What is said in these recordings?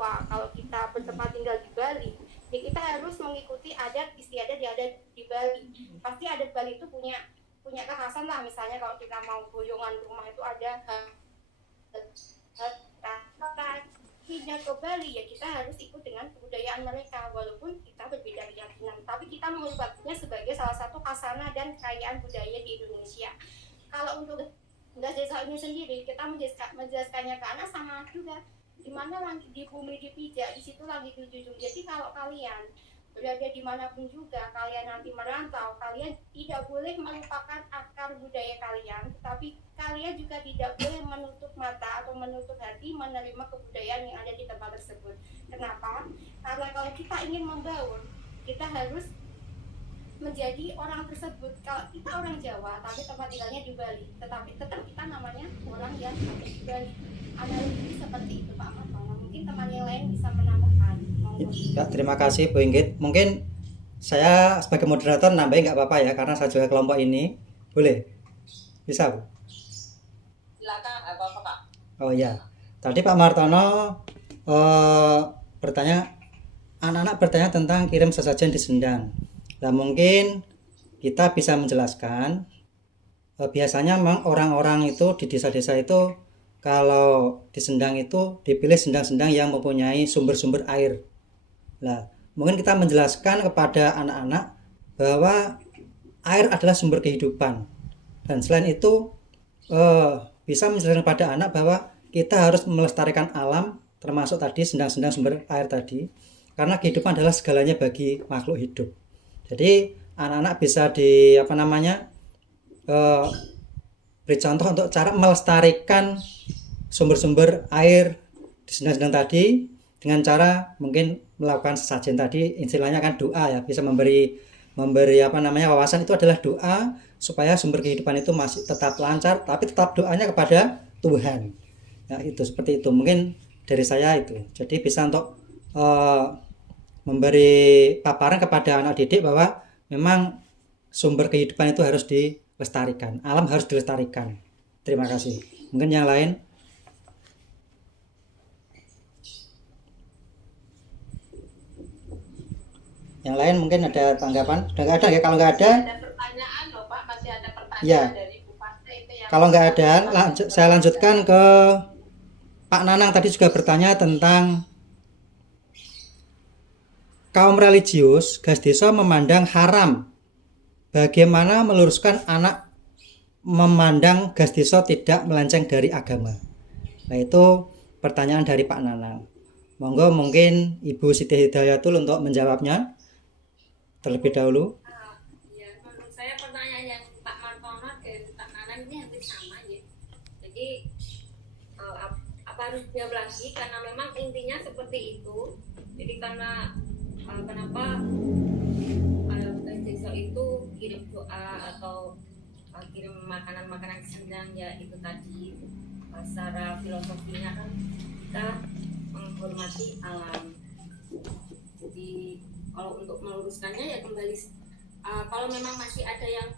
Jawa, kalau kita bertempat tinggal di Bali, ya kita harus mengikuti adat istiadat yang ada di Bali. Pasti adat Bali itu punya kekhasan lah, misalnya kalau kita mau boyongan rumah itu ada pindah ke Bali, ya kita harus ikut dengan kebudayaan mereka walaupun kita berbeda keyakinan, tapi kita menghormatinya sebagai salah satu khasana dan kekayaan budaya di Indonesia. Kalau untuk gas desa ini sendiri, kita menjelaskannya ke anak sama juga, dimana langit di bumi dipijak, di situ langit dijunjung. Jadi kalau kalian berada dimanapun juga kalian nanti merantau, kalian tidak boleh melupakan akar budaya kalian, tetapi kalian juga tidak boleh menutup mata atau menutup hati menerima kebudayaan yang ada di tempat tersebut. Kenapa? Karena kalau kita ingin membaur, kita harus menjadi orang tersebut. Kalau kita orang Jawa tapi tempat tinggalnya di Bali, tetapi tetap kita namanya orang yang ada di Bali. Analogi seperti itu Pak Martono. Mungkin teman yang lain bisa menambahkan. Ya, terima kasih Bu Inggit. Mungkin saya sebagai moderator nambahin nggak apa-apa ya, karena saya juga kelompok ini. Boleh? Bisa Bu? Silakan, apa-apa Pak. Oh ya, tadi Pak Martono bertanya, anak-anak bertanya tentang kirim sesajen di Sendang. Nah mungkin kita bisa menjelaskan, biasanya memang orang-orang itu di desa-desa itu kalau di Sendang itu dipilih sendang-sendang yang mempunyai sumber-sumber air. Nah mungkin kita menjelaskan kepada anak-anak bahwa air adalah sumber kehidupan, dan selain itu bisa menjelaskan kepada anak bahwa kita harus melestarikan alam, termasuk tadi sendang-sendang sumber air tadi, karena kehidupan adalah segalanya bagi makhluk hidup. Jadi anak-anak bisa beri contoh untuk cara melestarikan sumber-sumber air di sendang-sendang tadi dengan cara mungkin melakukan sesajen tadi, istilahnya kan doa ya, bisa memberi wawasan itu adalah doa supaya sumber kehidupan itu masih tetap lancar, tapi tetap doanya kepada Tuhan. Ya, itu seperti itu. Mungkin dari saya itu. Jadi bisa untuk memberi paparan kepada anak didik bahwa memang sumber kehidupan itu harus dilestarikan, alam harus dilestarikan. Terima kasih. Mungkin yang lain? Yang lain mungkin ada tanggapan? Sudah nggak ada ya? Kalau nggak ada? Ada pertanyaan loh Pak, masih ada pertanyaan ya. Dari Bu Fasti itu yang. Kalau nggak ada, saya lanjutkan ke Pak Nanang. Tadi juga bertanya tentang kaum religius, gas desa memandang haram. Bagaimana meluruskan anak memandang gas desa tidak melenceng dari agama? Nah itu pertanyaan dari Pak Nanang. Monggo mungkin Ibu Siti Hidayatul untuk menjawabnya terlebih dahulu. Ya, menurut saya pertanyaan yang Pak Martono dan Pak Nanang ini hampir sama ya. Jadi apa harus dijawab lagi, karena memang intinya seperti itu. Jadi karena kenapa desa itu kirim doa atau kirim makanan-makanan sendang, ya itu tadi secara filosofinya kan kita menghormati alam. Jadi kalau untuk meluruskannya ya kembali, kalau memang masih ada yang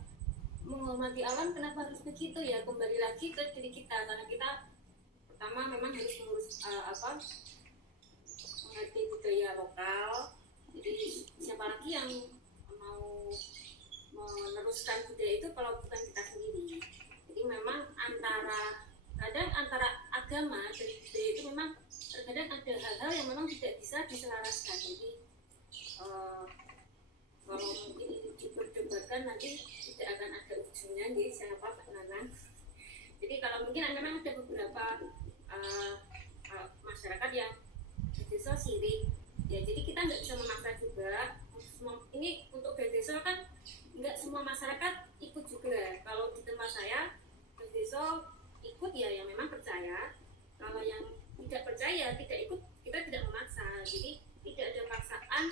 menghormati alam, kenapa harus begitu ya, kembali lagi ke diri kita, karena kita pertama memang harus mengurus mengerti budaya lokal. Jadi siapa lagi yang mau meneruskan budaya itu kalau bukan kita sendiri. Jadi memang kadang antara agama dan budaya itu memang terkadang ada hal-hal yang memang tidak bisa diselaraskan. Jadi kalau mungkin ini diperdebatkan nanti tidak akan ada ujungnya, jadi saya Pak Nanang. Jadi kalau mungkin memang ada beberapa masyarakat yang desa sirik, ya jadi kita nggak bisa memaksa juga. Ini untuk desa kan nggak semua masyarakat ikut juga. Kalau di tempat saya desa ikut ya yang memang percaya. Kalau yang tidak percaya, tidak ikut, kita tidak memaksa. Jadi tidak ada paksaan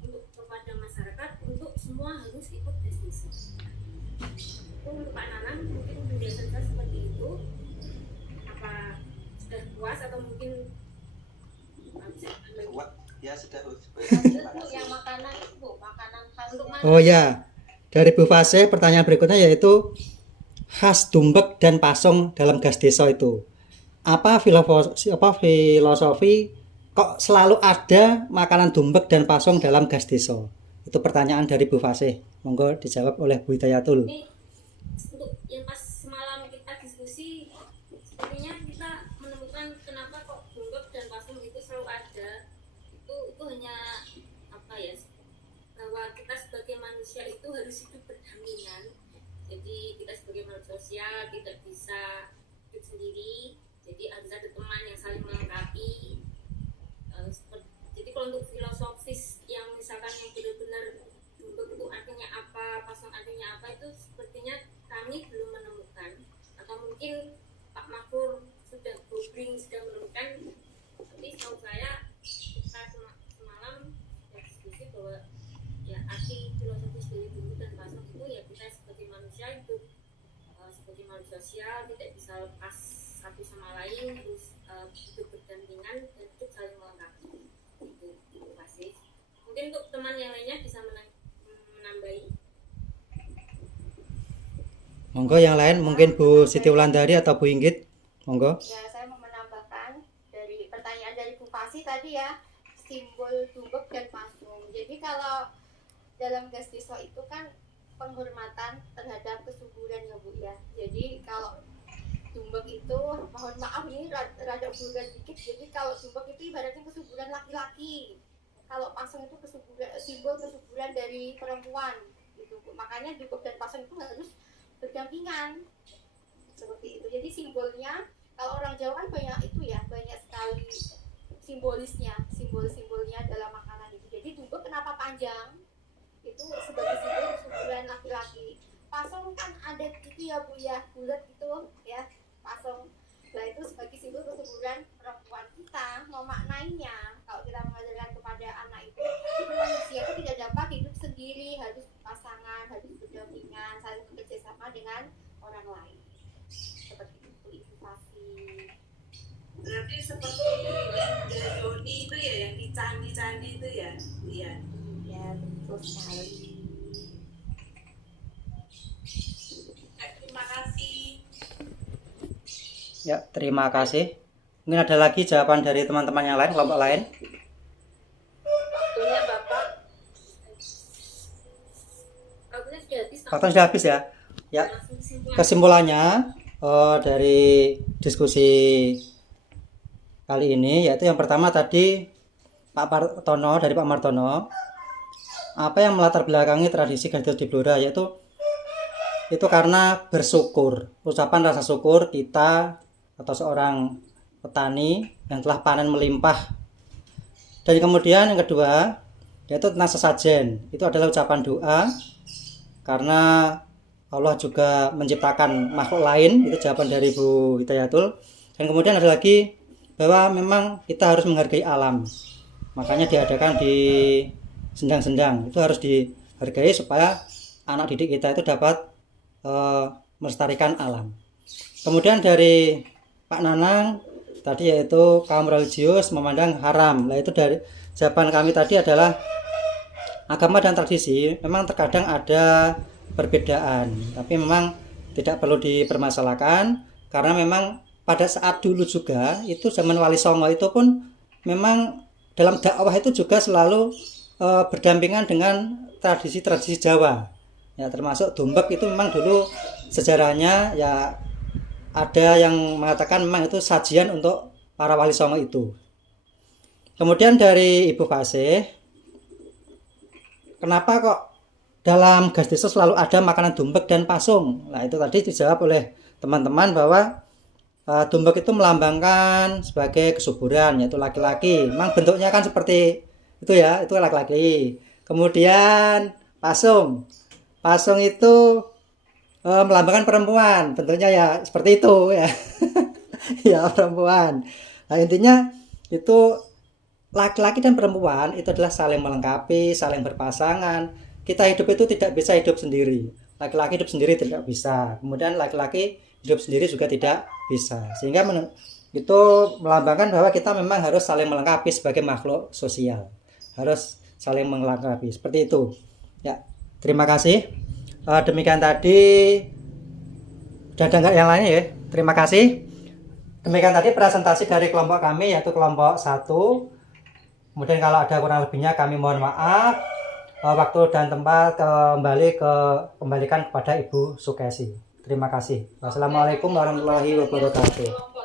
untuk kepada masyarakat untuk semua harus ikut desa. Itu untuk Pak Nanang mungkin penjelasan saya seperti itu. Apa sudah puas atau mungkin bisa ya sudah. Yang makanan itu Bu, makanan khas rumah. Oh ya, dari Bu Fase pertanyaan berikutnya yaitu khas Dumbek dan Pasong dalam gas desa itu. Apa filosofi kok selalu ada makanan dumbek dan pasung dalam gas desa? Itu pertanyaan dari Bu Fasih. Monggo dijawab oleh Bu Hidayatul. Ini untuk yang pas semalam kita diskusi, sepertinya kita menemukan kenapa kok dumbek dan pasung itu selalu ada. Itu hanya apa ya, bahwa kita sebagai manusia itu harus hidup berdampingan. Jadi kita sebagai makhluk sosial tidak bisa hidup sendiri. Jadi harus ada teman yang saling melengkapi. Jadi kalau untuk filosofis yang misalkan yang benar-benar dumbek itu artinya apa, pasung artinya apa, itu sepertinya kami belum menemukan, atau mungkin Pak Makfur sudah googling, sudah menemukan. Tapi setahu saya kita semalam sudah diskusi bahwa ya arti filosofis dari dumbek dan pasung itu ya kita sebagai manusia hidup sebagai makhluk sosial, tidak bisa lepas satu sama lain, terus hidup berdampingan dan hidup saling melengkapi. Itu pasti. Mungkin untuk teman yang lainnya bisa menambahi. Monggo yang lain, mungkin Bu Siti Wulandari atau Bu Inggit. Monggo. Ya, saya mau menambahkan dari pertanyaan dari Bu Fasi tadi ya, simbol dumbek dan pasung. Jadi kalau dalam gas desa itu kan penghormatan terhadap kesuburan ya Bu ya. Jadi kalau dumbek itu, mohon maaf ini rada vulgar dikit, jadi kalau dumbek itu ibaratnya kesuburan laki-laki, kalau pasung itu kesuburan, simbol kesuburan dari perempuan gitu. Makanya dumbek dan pasung itu harus berdampingan seperti itu. Jadi simbolnya, kalau orang Jawa kan banyak itu ya, banyak sekali simbolisnya, simbol-simbolnya dalam makanan itu. Jadi dumbek kenapa panjang? Itu sebagai simbol kesuburan laki-laki. Pasung kan ada gitu ya Bu ya, bulat gitu ya, pasung. Nah itu sebagai simbol kesuburan perempuan. Kita mau maknainya, kalau kita mengajarkan kepada anak itu, manusia itu tidak dapat hidup sendiri, harus pasangan, harus berdampingan, saling bekerja sama dengan orang lain. Seperti itu inovasi. Berarti seperti Doni itu ya, yang di candi-candi itu ya, iya. Ya betul sekali. Terima kasih. Ya, terima kasih. Mungkin ada lagi jawaban dari teman-teman yang lain, kelompok lain. Waktunya Bapak. Waktunya sudah habis. Pak. Waktu sudah habis ya. Ya, Langsung kesimpulan. kesimpulannya dari diskusi kali ini yaitu yang pertama tadi Pak Martono, dari Pak Martono, apa yang melatar belakangi tradisi gas desa di Blora, yaitu itu karena bersyukur, ucapan rasa syukur kita atau seorang petani yang telah panen melimpah. Dan kemudian yang kedua yaitu tentang sesajen, itu adalah ucapan doa karena Allah juga menciptakan makhluk lain, itu jawaban dari Bu Hidayatul. Dan kemudian ada lagi bahwa memang kita harus menghargai alam, makanya diadakan di sendang-sendang, itu harus dihargai supaya anak didik kita itu dapat melestarikan alam. Kemudian dari Pak Nanang tadi yaitu kaum religius memandang haram. Nah itu dari jawaban kami tadi adalah agama dan tradisi memang terkadang ada perbedaan, tapi memang tidak perlu dipermasalahkan karena memang pada saat dulu juga itu zaman Wali Songo itu pun memang dalam dakwah itu juga selalu berdampingan dengan tradisi-tradisi Jawa. Ya termasuk dumbek itu memang dulu sejarahnya ya ada yang mengatakan memang itu sajian untuk para Wali Songo itu. Kemudian dari Ibu Fasih, kenapa kok dalam gas desa selalu ada makanan dumbek dan pasung? Nah itu tadi dijawab oleh teman-teman bahwa dumbek itu melambangkan sebagai kesuburan, yaitu laki-laki. Memang bentuknya kan seperti itu ya, itu laki-laki. Kemudian pasung itu melambangkan perempuan, bentuknya ya seperti itu ya. Ya perempuan. Nah intinya itu laki-laki dan perempuan itu adalah saling melengkapi, saling berpasangan. Kita hidup itu tidak bisa hidup sendiri. Laki-laki hidup sendiri tidak bisa. Kemudian laki-laki hidup sendiri juga tidak bisa. Sehingga itu melambangkan bahwa kita memang harus saling melengkapi sebagai makhluk sosial. Harus saling melengkapi. Seperti itu. Ya, terima kasih. Demikian tadi. Dan ada yang lainnya ya. Terima kasih. Demikian tadi presentasi dari kelompok kami yaitu kelompok 1. Kemudian kalau ada kurang lebihnya kami mohon maaf. Waktu dan tempat kembalikan kepada Ibu Sukesi. Terima kasih. Wassalamualaikum warahmatullahi wabarakatuh.